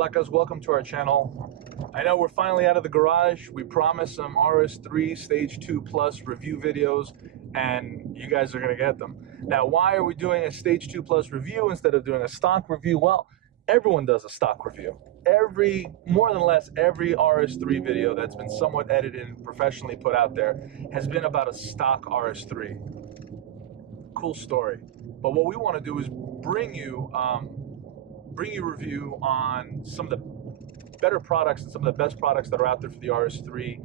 Malakas, welcome to our channel. I know we're finally out of the garage. We promised some RS3 Stage 2 Plus review videos, and you guys are going to get them. Now, why are we doing a Stage 2 Plus review instead of doing a stock review? Well, everyone does a stock review. More than less, every RS3 video that's been somewhat edited and professionally put out there has been about a stock RS3. Cool story. But what we want to do is bring you review on some of the better products and some of the best products that are out there for the RS3,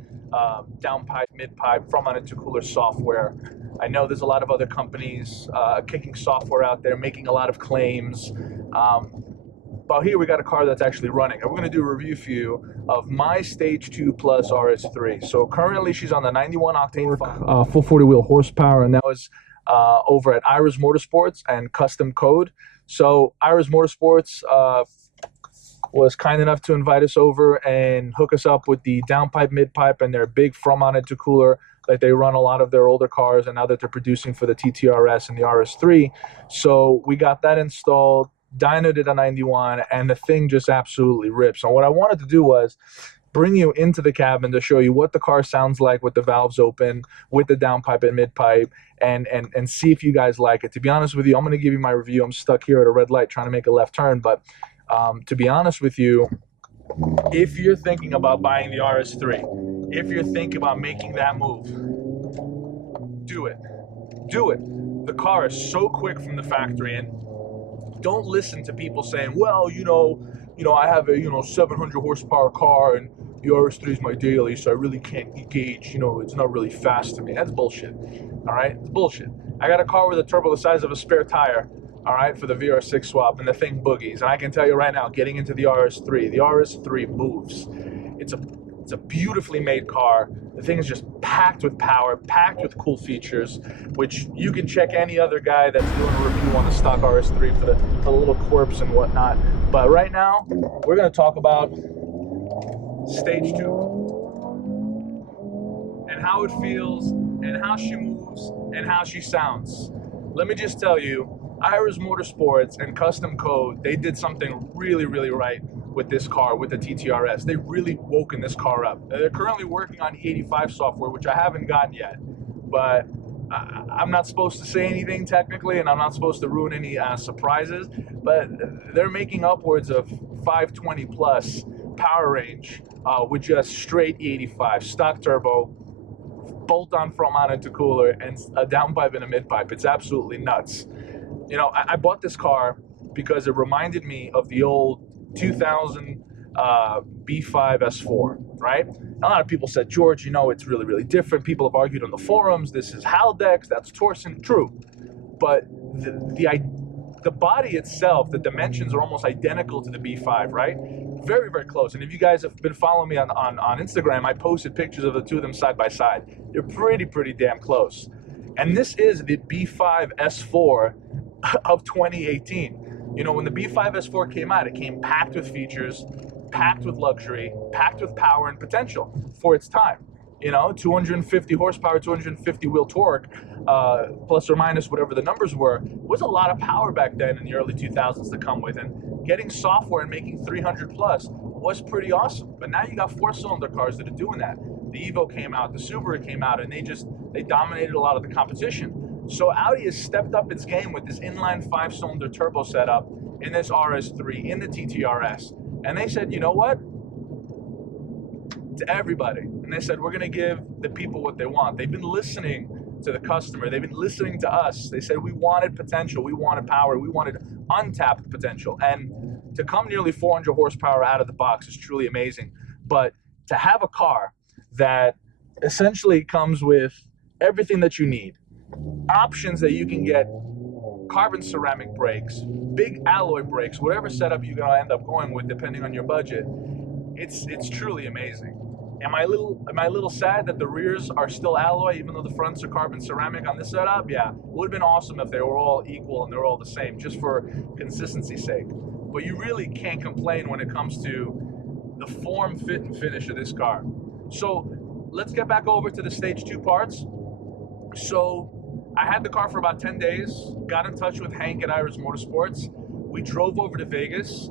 downpipe, mid-pipe, front-mounted intercooler software. I know there's a lot of other companies kicking software out there, making a lot of claims. But here we got a car that's actually running. And we're going to do a review for you of my Stage 2 Plus RS3. So currently she's on the 91 Octane full 40 wheel horsepower, and that was over at Iroz Motorsports and Custom Code. So Iroz Motorsports was kind enough to invite us over and hook us up with the downpipe, mid-pipe, and their big front-mounted intercooler that they run a lot of their older cars, and now that they're producing for the TTRS and the RS3. So we got that installed, dynoed it on 91, and the thing just absolutely rips. And what I wanted to do was bring you into the cabin to show you what the car sounds like with the valves open, with the downpipe and mid-pipe, and see if you guys like it. To be honest with you, I'm going to give you my review. I'm stuck here at a red light trying to make a left turn, but to be honest with you, if you're thinking about buying the RS3, if you're thinking about making that move, do it. Do it. The car is so quick from the factory, and don't listen to people saying, well, you know, I have a 700 horsepower car and the RS3 is my daily, so I really can't gauge, it's not really fast to me. That's bullshit. All right, it's bullshit. I got a car with a turbo the size of a spare tire, all right, for the VR6 swap, and the thing boogies. And I can tell you right now, getting into the RS3 moves. It's a beautifully made car. The thing is just packed with power, packed with cool features, which you can check any other guy that's doing a review on the stock RS3 for the little quirks and whatnot. But right now, we're going to talk about Stage 2 and how it feels and how she moves and how she sounds. Let me just tell you, Iroz Motorsports and Custom Code, they did something really, really right with this car, with the TTRS. They really woken this car up. They're currently working on E85 software, which I haven't gotten yet, but I'm not supposed to say anything technically, and I'm not supposed to ruin any surprises, but they're making upwards of 520 plus power range with just straight E85, stock turbo, bolt-on front-mounted intercooler, and a downpipe and a mid-pipe. It's absolutely nuts. I bought this car because it reminded me of the old 2000 B5 S4, right? A lot of people said, George, it's really, really different. People have argued on the forums, this is Haldex, that's Torsen. True, but the body itself, the dimensions are almost identical to the B5, right? Very, very close. And if you guys have been following me on Instagram, I posted pictures of the two of them side by side. They're pretty damn close. And this is the B5 S4 of 2018. When the B5 S4 came out, it came packed with features, packed with luxury, packed with power and potential for its time. 250 horsepower, 250 wheel torque, plus or minus whatever the numbers were, was a lot of power back then in the early 2000s to come with. And getting software and making 300 plus was pretty awesome. But now you got four-cylinder cars that are doing that. The Evo came out, the Subaru came out, and they dominated a lot of the competition. So Audi has stepped up its game with this inline 5-cylinder turbo setup in this RS3, in the TTRS. And they said, you know what? To everybody. And they said, we're going to give the people what they want. They've been listening to the customer. They've been listening to us. They said we wanted potential. We wanted power. We wanted untapped potential. And to come nearly 400 horsepower out of the box is truly amazing. But to have a car that essentially comes with everything that you need, options that you can get, carbon ceramic brakes, big alloy brakes, whatever setup you're going to end up going with depending on your budget, it's truly amazing. Am I a little sad that the rears are still alloy even though the fronts are carbon ceramic on this setup? Yeah, it would have been awesome if they were all equal and they're all the same, just for consistency's sake. But you really can't complain when it comes to the form, fit, and finish of this car. So let's get back over to the Stage 2 parts. So I had the car for about 10 days, got in touch with Hank at Iroz Motorsports. we drove over to Vegas.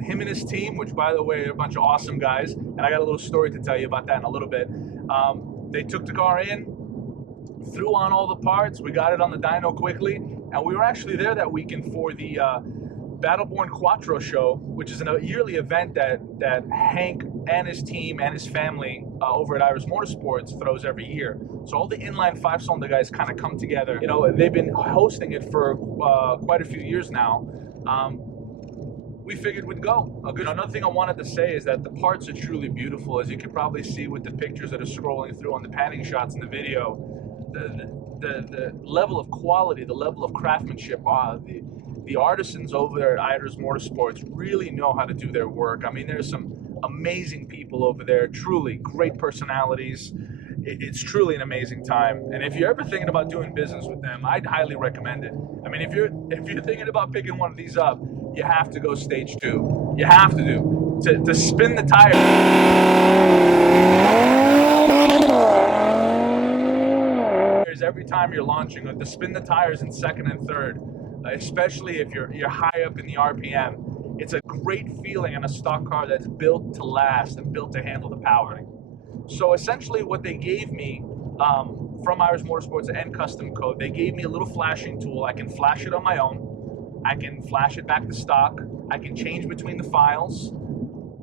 Him and his team, which by the way, are a bunch of awesome guys, and I got a little story to tell you about that in a little bit. They took the car in, threw on all the parts, we got it on the dyno quickly, and we were actually there that weekend for the Battleborn Quattro show, which is a yearly event that Hank and his team and his family over at Iroz Motorsports throws every year. So all the inline 5-cylinder guys kind of come together. You know, they've been hosting it for quite a few years now. We figured we'd go. Another thing I wanted to say is that the parts are truly beautiful, as you can probably see with the pictures that are scrolling through on the panning shots in the video. The level of quality, the level of craftsmanship, the artisans over there at Iroz Motorsports really know how to do their work. I mean, there's some amazing people over there, truly great personalities. It's truly an amazing time. And if you're ever thinking about doing business with them, I'd highly recommend it. I mean, if you're thinking about picking one of these up, you have to go stage 2. You have to do. To spin the tire. Every time you're launching, to spin the tires in second and third, especially if you're high up in the RPM, it's a great feeling in a stock car that's built to last and built to handle the power. So essentially what they gave me from Iroz Motorsports and Custom Code, they gave me a little flashing tool. I can flash it on my own, I can flash it back to stock, I can change between the files,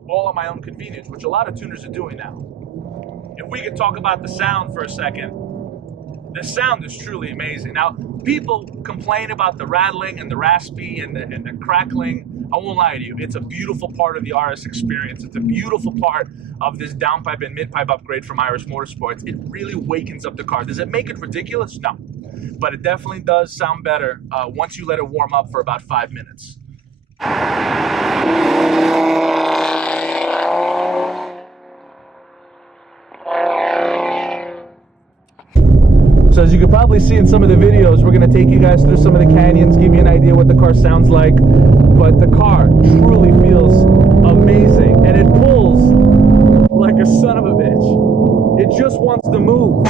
all on my own convenience, which a lot of tuners are doing now. If we could talk about the sound for a second, the sound is truly amazing. Now, people complain about the rattling and the raspy and the crackling. I won't lie to you, it's a beautiful part of the RS experience. It's a beautiful part of this downpipe and midpipe upgrade from Iroz Motorsports. It really wakens up the car. Does it make it ridiculous? No. But it definitely does sound better once you let it warm up for about 5 minutes. So as you can probably see in some of the videos, we're going to take you guys through some of the canyons, give you an idea what the car sounds like. But the car truly feels amazing, and it pulls like a son of a bitch. It just wants to move.